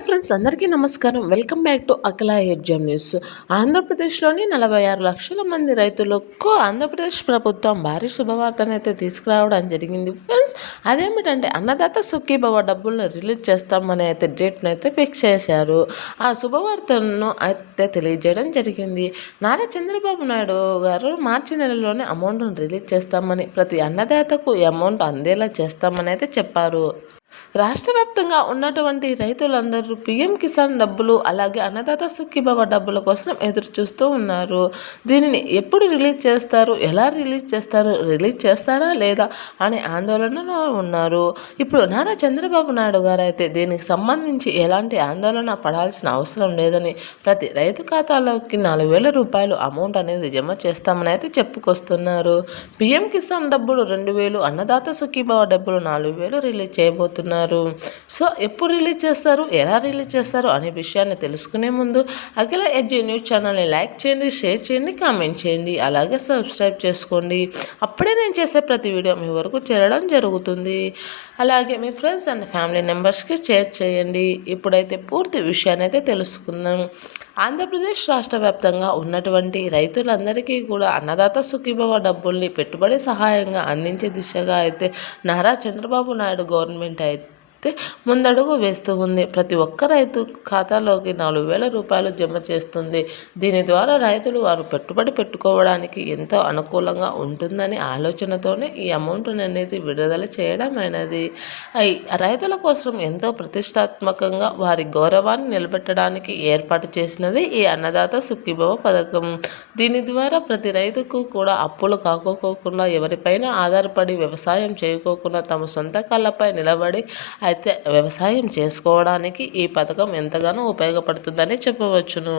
Hello friends, అందరికీ నమస్కారం. Welcome back to Akhila exam news. ఆంధ్రప్రదేశ్లోని 46 లక్షల మంది రైతులకు ఆంధ్రప్రదేశ్ ప్రభుత్వం భారీ శుభవార్తను అయితే తీసుకురావడం జరిగింది ఫ్రెండ్స్. అదేమిటంటే అన్నదాత సుఖీభవ డబ్బులను రిలీజ్ చేస్తామని అయితే డేట్ను అయితే ఫిక్స్ చేశారు. ఆ శుభవార్తను అయితే తెలియజేయడం జరిగింది. నారా చంద్రబాబు నాయుడు గారు మార్చి నెలలోనే అమౌంట్ను రిలీజ్ చేస్తామని, ప్రతి అన్నదాతకు ఈ అమౌంట్ అందేలా చేస్తామని అయితే చెప్పారు. రాష్ట్ర వ్యాప్తంగా ఉన్నటువంటి రైతులందరూ పీఎం కిసాన్ డబ్బులు, అలాగే అన్నదాత సుఖీభవ డబ్బుల కోసం ఎదురు చూస్తూ ఉన్నారు. దీనిని ఎప్పుడు రిలీజ్ చేస్తారు, ఎలా రిలీజ్ చేస్తారు, రిలీజ్ చేస్తారా లేదా అనే ఆందోళనలో ఉన్నారు. ఇప్పుడు నారా చంద్రబాబు నాయుడు గారు అయితే దీనికి సంబంధించి ఎలాంటి ఆందోళన పడాల్సిన అవసరం లేదని, ప్రతి రైతు ఖాతాలోకి 4,000 రూపాయలు అమౌంట్ అనేది జమ చేస్తామని అయితే చెప్పుకొస్తున్నారు. పీఎం కిసాన్ డబ్బులు 2,000, అన్నదాత సుఖీభవ డబ్బులు 4,000 రిలీజ్ చేయబోతున్నారు. సో ఎప్పుడు రిలీజ్ చేస్తారు, ఎలా రిలీజ్ చేస్తారు అనే విషయాన్ని తెలుసుకునే ముందు అఖిల ఎడ్జీ న్యూస్ ఛానల్ని లైక్ చేయండి, షేర్ చేయండి, కామెంట్ చేయండి, అలాగే సబ్స్క్రైబ్ చేసుకోండి. అప్పుడే నేను చేసే ప్రతి వీడియో మీ వరకు చేరడం జరుగుతుంది. అలాగే మీ ఫ్రెండ్స్ అండ్ ఫ్యామిలీ మెంబర్స్కి షేర్ చేయండి. ఇప్పుడైతే పూర్తి విషయాన్ని అయితే తెలుసుకుందాం. ఆంధ్రప్రదేశ్ రాష్ట్ర వ్యాప్తంగా ఉన్నటువంటి రైతులందరికీ కూడా అన్నదాత సుఖీభవ డబ్బుల్ని పెట్టుబడి సహాయంగా అందించే దిశగా అయితే నారా చంద్రబాబు నాయుడు గవర్నమెంట్ అయితే ముందడుగు వేస్తూ ఉంది. ప్రతి ఒక్క రైతు ఖాతాలోకి 4,000 రూపాయలు జమ చేస్తుంది. దీని ద్వారా రైతులు వారు పెట్టుబడి పెట్టుకోవడానికి ఎంతో అనుకూలంగా ఉంటుందని ఆలోచనతోనే ఈ అమౌంట్ అనేది విడుదల చేయడం అయినది. రైతుల కోసం ఎంతో ప్రతిష్టాత్మకంగా వారి గౌరవాన్ని నిలబెట్టడానికి ఏర్పాటు చేసినది ఈ అన్నదాత సుఖీభవ పథకం. దీని ద్వారా ప్రతి రైతుకు కూడా అప్పులు కాకోకుండా, ఎవరిపైన ఆధారపడి వ్యవసాయం చేయకోకుండా తమ సొంత కాళ్ళపై నిలబడి అయితే వ్యవసాయం చేసుకోవడానికి ఈ పథకం ఎంతగానో ఉపయోగపడుతుందని చెప్పవచ్చును.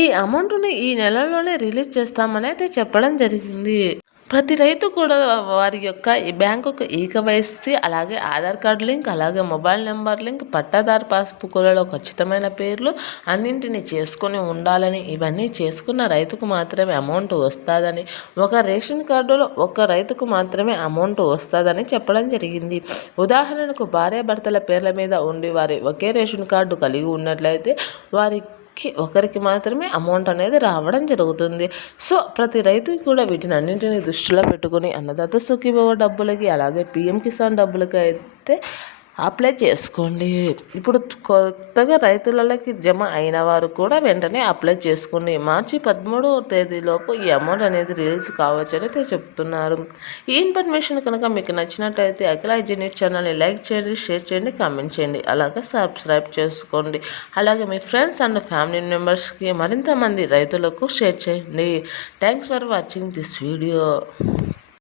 ఈ అమౌంట్ని ఈ నెలలోనే రిలీజ్ చేస్తామని అయితే చెప్పడం జరిగింది. ప్రతి రైతు కూడా వారి యొక్క ఈ బ్యాంకుకు ఈకేవైసీ, అలాగే ఆధార్ కార్డు లింక్, అలాగే మొబైల్ నెంబర్ లింక్, పట్టాదారు పాస్బుక్లలో ఖచ్చితమైన పేర్లు అన్నింటినీ చేసుకొని ఉండాలని, ఇవన్నీ చేసుకున్న రైతుకు మాత్రమే అమౌంట్ వస్తుందని, ఒక రేషన్ కార్డులో ఒక రైతుకు మాత్రమే అమౌంట్ వస్తుందని చెప్పడం జరిగింది. ఉదాహరణకు భార్యాభర్తల పేర్ల మీద ఉండి వారి ఒకే రేషన్ కార్డు కలిగి ఉన్నట్లయితే ఒకరికి మాత్రమే అమౌంట్ అనేది రావడం జరుగుతుంది. సో ప్రతి రైతుకి కూడా వీటిని అన్నింటినీ దృష్టిలో పెట్టుకుని అన్నదాత సుఖీభవ డబ్బులకి, అలాగే పీఎం కిసాన్ డబ్బులకి అయితే అప్లై చేసుకోండి. ఇప్పుడు కొత్తగా రైతులకి జమ అయిన వారు కూడా వెంటనే అప్లై చేసుకోండి. మార్చి 13వ తేదీలోపు ఈ అమౌంట్ అనేది రిలీజ్ కావచ్చని చెప్తున్నారు. ఈ ఇన్ఫర్మేషన్ కనుక మీకు నచ్చినట్లయితే అఖిల ఎడ్జీ న్యూస్ ఛానల్ని లైక్ చేయండి, షేర్ చేయండి, కామెంట్ చేయండి, అలాగే సబ్స్క్రైబ్ చేసుకోండి. అలాగే మీ ఫ్రెండ్స్ అండ్ ఫ్యామిలీ మెంబర్స్కి మరింత మంది రైతులకు షేర్ చేయండి. Thanks for watching this video.